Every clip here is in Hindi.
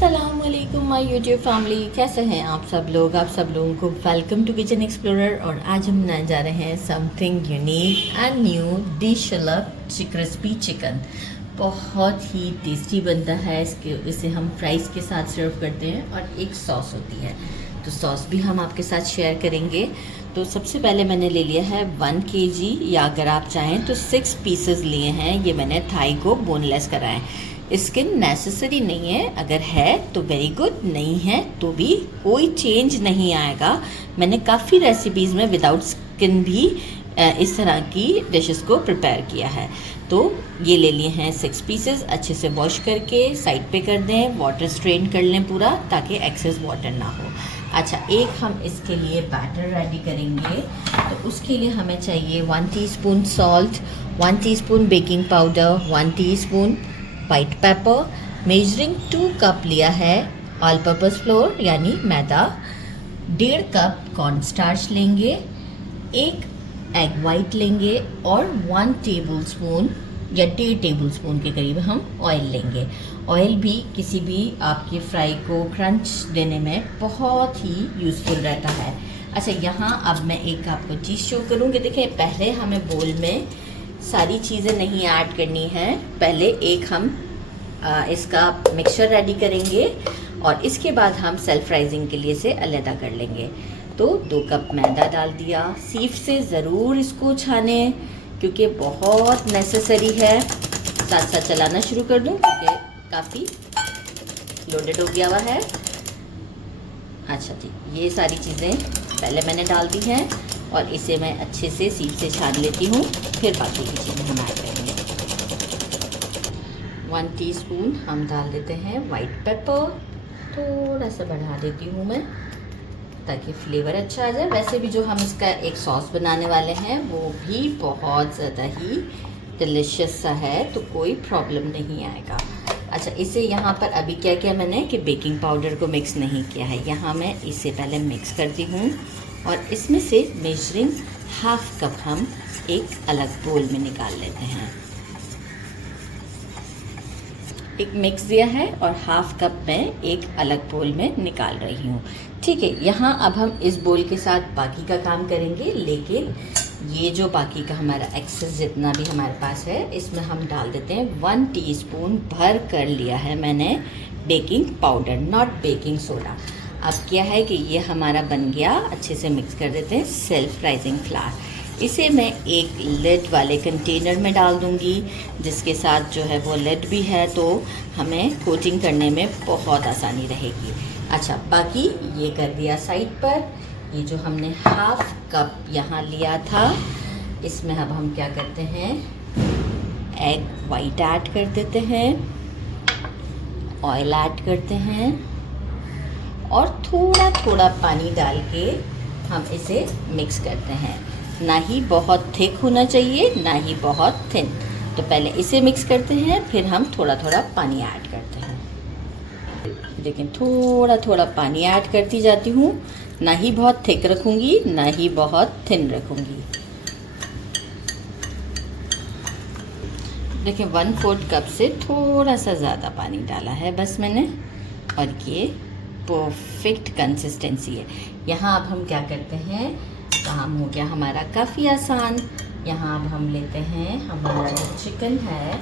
अस्सलामुअलैकुम माय यूट्यूब फैमिली, कैसे हैं आप सब लोग। आप सब लोगों को वेलकम टू किचन एक्सप्लोरर। और आज हम बनाने जा रहे हैं something unique and new dish, crispy chicken. बहुत ही टेस्टी बनता है। इसे हम फ्राइज़ के साथ सर्व करते हैं और एक सॉस होती है, तो सॉस भी हम आपके साथ शेयर करेंगे। तो सबसे पहले मैंने ले लिया है 1 kg, या अगर आप चाहें तो 6 पीसेस लिए हैं। ये मैंने थाई को बोनलेस करा है। स्किन नेसेसरी नहीं है, अगर है तो वेरी गुड, नहीं है तो भी कोई चेंज नहीं आएगा। मैंने काफ़ी रेसिपीज़ में विदाउट स्किन भी इस तरह की डिशेस को प्रिपेयर किया है। तो ये ले लिए हैं 6 पीसेस। अच्छे से वॉश करके साइड पे कर दें, वाटर स्ट्रेन कर लें पूरा, ताकि एक्सेस वाटर ना हो। अच्छा, एक हम इसके लिए बैटर रेडी करेंगे। तो उसके लिए हमें चाहिए 1 teaspoon salt, 1 teaspoon baking powder, 1 teaspoon white paper, measuring 2 cup लिया है ऑल पर्पस फ्लोर यानी मैदा, 1.5 कप कॉर्नस्टार्च लेंगे, 1 एग वाइट लेंगे और 1 टेबलस्पून या 1.5 टेबलस्पून के करीब हम ऑयल लेंगे। ऑयल भी किसी भी आपके फ्राई को क्रंच देने में बहुत ही यूज़फुल रहता है। अच्छा, यहाँ अब मैं एक आपको चीज़ शो करूँगी। देखें, पहले हमें बोल में सारी चीज़ें नहीं ऐड करनी है। पहले एक हम इसका मिक्सचर रेडी करेंगे और इसके बाद हम सेल्फ राइजिंग के लिए इसे अलग कर लेंगे। तो 2 कप मैदा डाल दिया। सीफ से ज़रूर इसको छाने, क्योंकि बहुत नेसेसरी है। साथ साथ चलाना शुरू कर दूं क्योंकि काफ़ी लोडेड हो गया हुआ है। अच्छा जी, ये सारी चीज़ें पहले मैंने डाल दी हैं और इसे मैं अच्छे से सीफ से छान लेती हूँ, फिर बाकी की चीज़ें हम ऐड करेंगे। 1 टीस्पून हम डाल देते हैं वाइट पेपर, थोड़ा सा बढ़ा देती हूँ मैं ताकि फ्लेवर अच्छा आ जाए। वैसे भी जो हम इसका एक सॉस बनाने वाले हैं वो भी बहुत ज़्यादा ही डिलीशियस सा है, तो कोई प्रॉब्लम नहीं आएगा। अच्छा, इसे यहाँ पर अभी क्या किया मैंने कि बेकिंग पाउडर को मिक्स नहीं किया है। यहाँ मैं इसे पहले मिक्स करती हूँ और इसमें से मेजरिंग 1/2 कप हम एक अलग बोल में निकाल लेते हैं। एक मिक्स दिया है और 1/2 कप मैं एक अलग बोल में निकाल रही हूँ। ठीक है, यहाँ अब हम इस बोल के साथ बाकी का काम करेंगे, लेकिन ये जो बाकी का हमारा एक्सेस जितना भी हमारे पास है, इसमें हम डाल देते हैं 1 टीस्पून भर कर लिया है मैंने baking powder, not baking soda. अब क्या है कि ये हमारा बन गया। अच्छे से मिक्स कर देते हैं सेल्फ राइजिंग फ्लावर। इसे मैं एक लिड वाले कंटेनर में डाल दूंगी, जिसके साथ जो है वो लिड भी है, तो हमें कोटिंग करने में बहुत आसानी रहेगी। अच्छा, बाकी ये कर दिया साइड पर। ये जो हमने 1/2 कप यहाँ लिया था, इसमें अब हम क्या करते हैं, एग वाइट ऐड कर देते हैं, ऑयल ऐड करते हैं और थोड़ा थोड़ा पानी डाल के हम इसे मिक्स करते हैं। ना ही बहुत थिक होना चाहिए, ना ही बहुत थिन। तो पहले इसे मिक्स करते हैं, फिर हम थोड़ा थोड़ा पानी ऐड करते हैं। लेकिन थोड़ा थोड़ा पानी ऐड करती जाती हूँ, ना ही बहुत थिक रखूँगी, ना ही बहुत थिन रखूँगी। देखिए, 1/4 कप से थोड़ा सा ज़्यादा पानी डाला है बस मैंने, और ये परफेक्ट कंसिस्टेंसी है। यहाँ अब हम क्या करते हैं, काम हो गया हमारा काफ़ी आसान। यहाँ अब हम लेते हैं हमारा जो चिकन है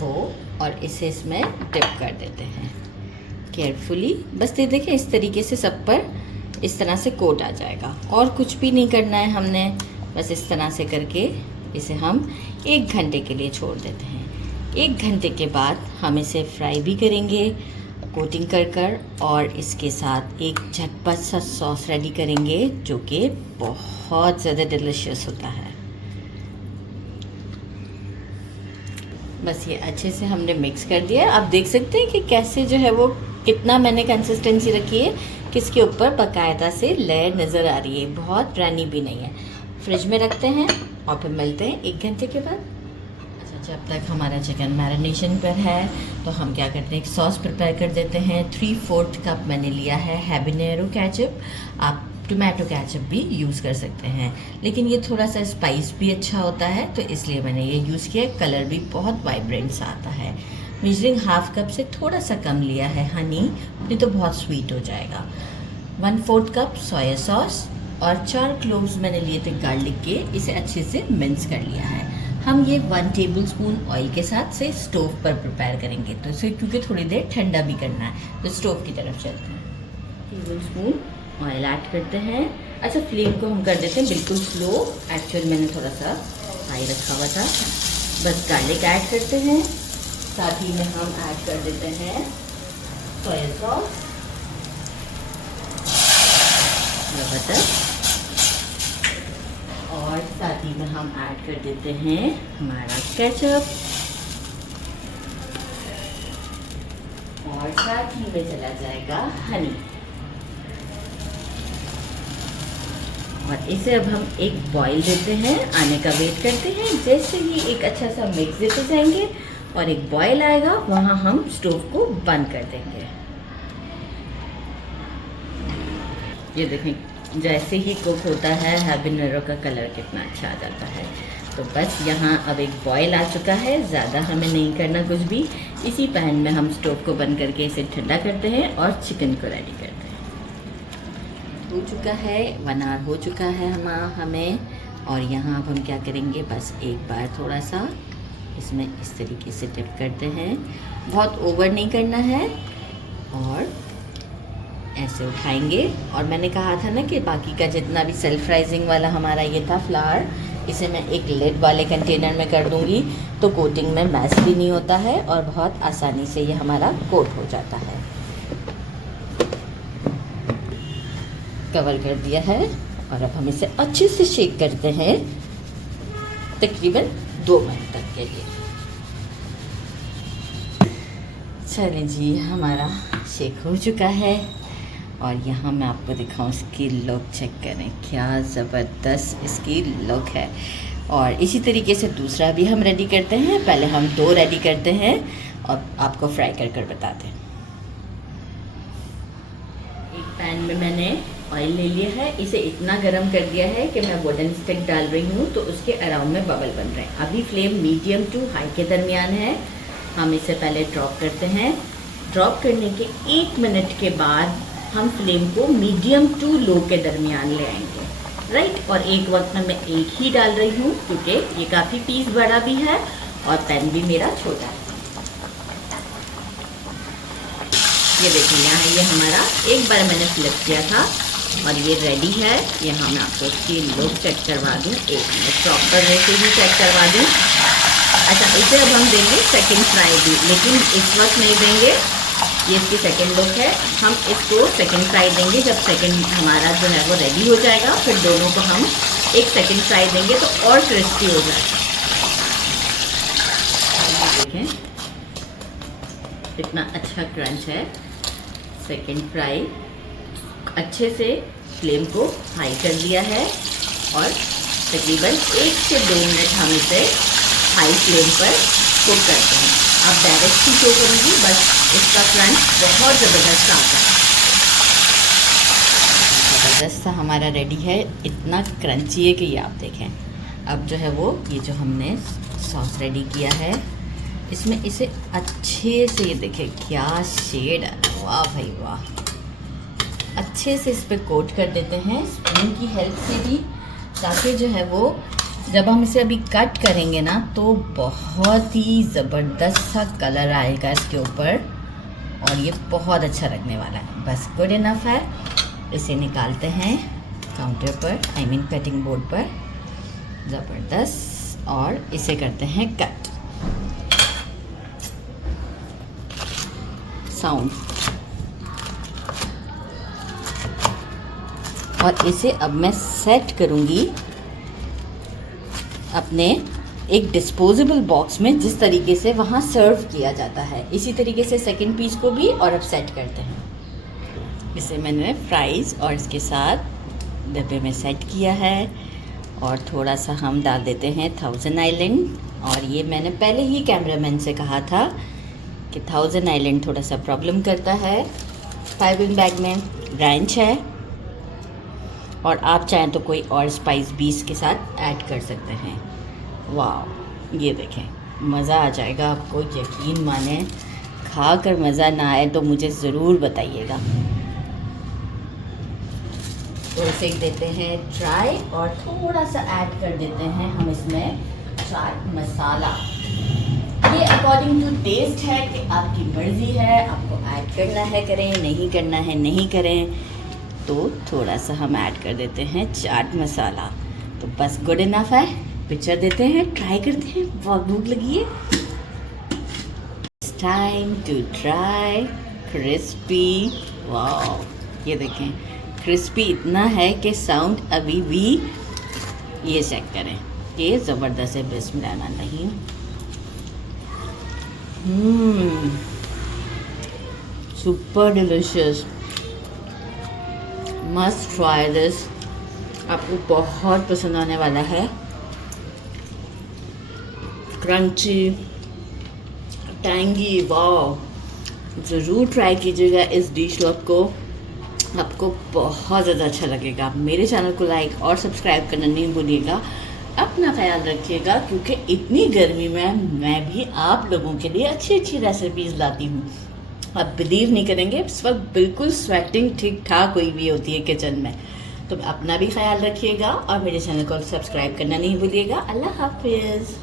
वो, और इसे इसमें डिप कर देते हैं केयरफुली। बस ये देखें, इस तरीके से सब पर इस तरह से कोट आ जाएगा, और कुछ भी नहीं करना है हमने। बस इस तरह से करके इसे हम 1 घंटे के लिए छोड़ देते हैं। 1 घंटे के बाद हम इसे फ्राई भी करेंगे कोटिंग कर और इसके साथ एक झटपट सा सॉस रेडी करेंगे, जो कि बहुत ज़्यादा डिलीशियस होता है। बस ये अच्छे से हमने मिक्स कर दिया। आप देख सकते हैं कि कैसे जो है वो कितना मैंने कंसिस्टेंसी रखी है, किसके ऊपर बाकायदा से लेयर नज़र आ रही है, बहुत ड्राई भी नहीं है। फ्रिज में रखते हैं और फिर मिलते हैं 1 घंटे के बाद। जब तक हमारा चिकन मैरिनेशन पर है, तो हम क्या करते हैं, एक सॉस प्रिपेयर कर देते हैं। 3/4 कप मैंने लिया है हैबनेरो केचप। आप टोमेटो केचप भी यूज़ कर सकते हैं, लेकिन ये थोड़ा सा स्पाइस भी अच्छा होता है, तो इसलिए मैंने ये यूज़ किया। कलर भी बहुत वाइब्रेंट सा आता है। मेजरिंग हाफ कप से थोड़ा सा कम लिया है हनी, नहीं तो बहुत स्वीट हो जाएगा। 1/4 कप सोया सॉस और 4 क्लोव्स मैंने लिए थे गार्लिक के, इसे अच्छे से मिक्स कर लिया है। हम ये 1 टेबलस्पून ऑयल के साथ से स्टोव पर प्रिपेयर करेंगे, तो इसे क्योंकि थोड़ी देर ठंडा भी करना है, तो स्टोव की तरफ चलते हैं। टेबलस्पून ऑयल ऐड करते हैं। अच्छा, फ्लेम को हम कर देते हैं बिल्कुल स्लो, एक्चुअल मैंने थोड़ा सा हाई रखा हुआ था। बस गार्लिक ऐड करते हैं, साथ ही में हम ऐड कर देते हैं सोया सॉस, ज़बरदस्त, और साथ ही में हम ऐड कर देते हैं हमारा केचप, और साथ ही में चला जाएगा हनी। और इसे अब हम एक बॉईल देते हैं, आने का वेट करते हैं। जैसे ही एक अच्छा सा मिक्स देते जाएंगे और एक बॉईल आएगा, वहाँ हम स्टोव को बंद कर देंगे। ये देखें, जैसे ही कुक होता है हैबानेरो का कलर कितना अच्छा आ जाता है। तो बस यहाँ अब एक बॉईल आ चुका है, ज़्यादा हमें नहीं करना कुछ भी। इसी पैन में हम स्टोव को बंद करके इसे ठंडा करते हैं और चिकन को रेडी करते हैं। हो चुका है, 1 आवर हो चुका है हमें। और यहाँ अब हम क्या करेंगे, बस एक बार थोड़ा सा इसमें इस तरीके से डिप करते हैं, बहुत ओवर नहीं करना है, और ऐसे उठाएंगे। और मैंने कहा था ना कि बाकी का जितना भी सेल्फ राइजिंग वाला हमारा ये था फ्लावर, इसे मैं एक लिड वाले कंटेनर में कर दूंगी, तो कोटिंग में मैस भी नहीं होता है और बहुत आसानी से ये हमारा कोट हो जाता है। कवर कर दिया है और अब हम इसे अच्छे से शेक करते हैं तकरीबन 2 मिनट तक के लिए। चलें जी, हमारा शेक हो चुका है और यहाँ मैं आपको दिखाऊं, इसकी लुक चेक करें, क्या ज़बरदस्त इसकी लुक है। और इसी तरीके से दूसरा भी हम रेडी करते हैं। पहले हम 2 रेडी करते हैं और आपको फ्राई कर कर बताते हैं। एक पैन में मैंने ऑयल ले लिया है, इसे इतना गरम कर दिया है कि मैं वुडन स्टिक डाल रही हूँ, तो उसके अराउंड में बबल बन रहे हैं। अभी फ्लेम मीडियम टू हाई के दरमियान है। हम इसे पहले ड्रॉप करते हैं। ड्रॉप करने के 1 मिनट के बाद हम फ्लेम को मीडियम टू लो के दरमियान ले आएंगे, राइट। और एक वक्त में मैं एक ही डाल रही हूँ क्योंकि ये काफ़ी पीस बड़ा भी है और पैन भी मेरा छोटा है। ये देखिए, यहाँ ये हमारा एक बार मैंने फ्लिप किया था और ये रेडी है। यहाँ मैं आपको इसकी लुक चेक करवा दूँ, एक मिनट प्रॉपर वैसे भी चेक करवा दूँ। अच्छा, इसे अब हम देंगे सेकंड फ्राई भी, लेकिन इस वक्त नहीं देंगे, ये इसकी सेकंड लुक है। हम इसको सेकंड फ्राई देंगे जब सेकंड हमारा जो है वो रेडी हो जाएगा, फिर दोनों को हम एक सेकंड फ्राई देंगे तो और क्रिस्पी हो जाएगा। देखें कितना अच्छा क्रंच है। सेकंड फ्राई अच्छे से फ्लेम को हाई कर दिया है और तकरीबन 1 से 2 मिनट हम इसे हाई फ्लेम पर कुक करते हैं। आप डायरेक्ट ही शो करूँगी, बस इसका क्रंच बहुत ज़बरदस्त आता है। ज़बरदस्त सा हमारा रेडी है, इतना क्रंची है कि ये आप देखें। अब जो है वो ये जो हमने सॉस रेडी किया है, इसमें इसे अच्छे से, ये देखें क्या शेड है, वाह भाई वाह। अच्छे से इस पर कोट कर देते हैं स्पून की हेल्प से भी, ताकि जो है वो जब हम इसे अभी कट करेंगे ना, तो बहुत ही ज़बरदस्त सा कलर आएगा इसके ऊपर और ये बहुत अच्छा लगने वाला है। बस गुड इनफ है। इसे निकालते हैं काउंटर पर, आई मीन कटिंग बोर्ड पर, ज़बरदस्त, और इसे करते हैं कट। साउंड, और इसे अब मैं सेट करूँगी अपने एक डिस्पोजेबल बॉक्स में, जिस तरीके से वहाँ सर्व किया जाता है। इसी तरीके से सेकंड पीस को भी और अब सेट करते हैं। इसे मैंने फ्राइज़ और इसके साथ डब्बे में सेट किया है और थोड़ा सा हम डाल देते हैं थाउजेंड आइलैंड। और ये मैंने पहले ही कैमरामैन से कहा था कि थाउजेंड आइलैंड थोड़ा सा प्रॉब्लम करता है। 5 बैग में रैंच है और आप चाहें तो कोई और स्पाइस भी इसके साथ ऐड कर सकते हैं। वाह, ये देखें मज़ा आ जाएगा आपको, यकीन माने। खा कर मज़ा ना आए तो मुझे ज़रूर बताइएगा। तो इसे देते हैं ट्राई और थोड़ा सा ऐड कर देते हैं हम इसमें चाट मसाला। ये अकॉर्डिंग टू टेस्ट है कि आपकी मर्ज़ी है, आपको ऐड करना है करें, नहीं करना है नहीं करें। तो थोड़ा सा हम ऐड कर देते हैं चाट मसाला, तो बस गुड इनफ है। पिक्चर देते हैं, ट्राई करते हैं, बहुत भूख लगी है। It's time to try crispy. वाह, ये देखें क्रिस्पी इतना है कि साउंड अभी भी, ये चेक करें, ये ज़बरदस्त है। बिस्मिल्लाहिर्रहमानिर्रहीम। Super delicious, must try this. आपको बहुत पसंद आने वाला है। क्रंची, टैंगी, वाह, ज़रूर ट्राई कीजिएगा इस डिश को, आपको बहुत ज़्यादा अच्छा लगेगा। मेरे चैनल को लाइक और सब्सक्राइब करना नहीं भूलिएगा। अपना ख्याल रखिएगा, क्योंकि इतनी गर्मी में मैं भी आप लोगों के लिए अच्छी अच्छी रेसिपीज़ लाती हूँ। आप बिलीव नहीं करेंगे, इस वक्त बिल्कुल स्वेटिंग ठीक ठाक हुई भी होती है किचन में। तो अपना भी ख्याल रखिएगा और मेरे चैनल को सब्सक्राइब करना नहीं भूलिएगा। अल्लाह हाफिज़।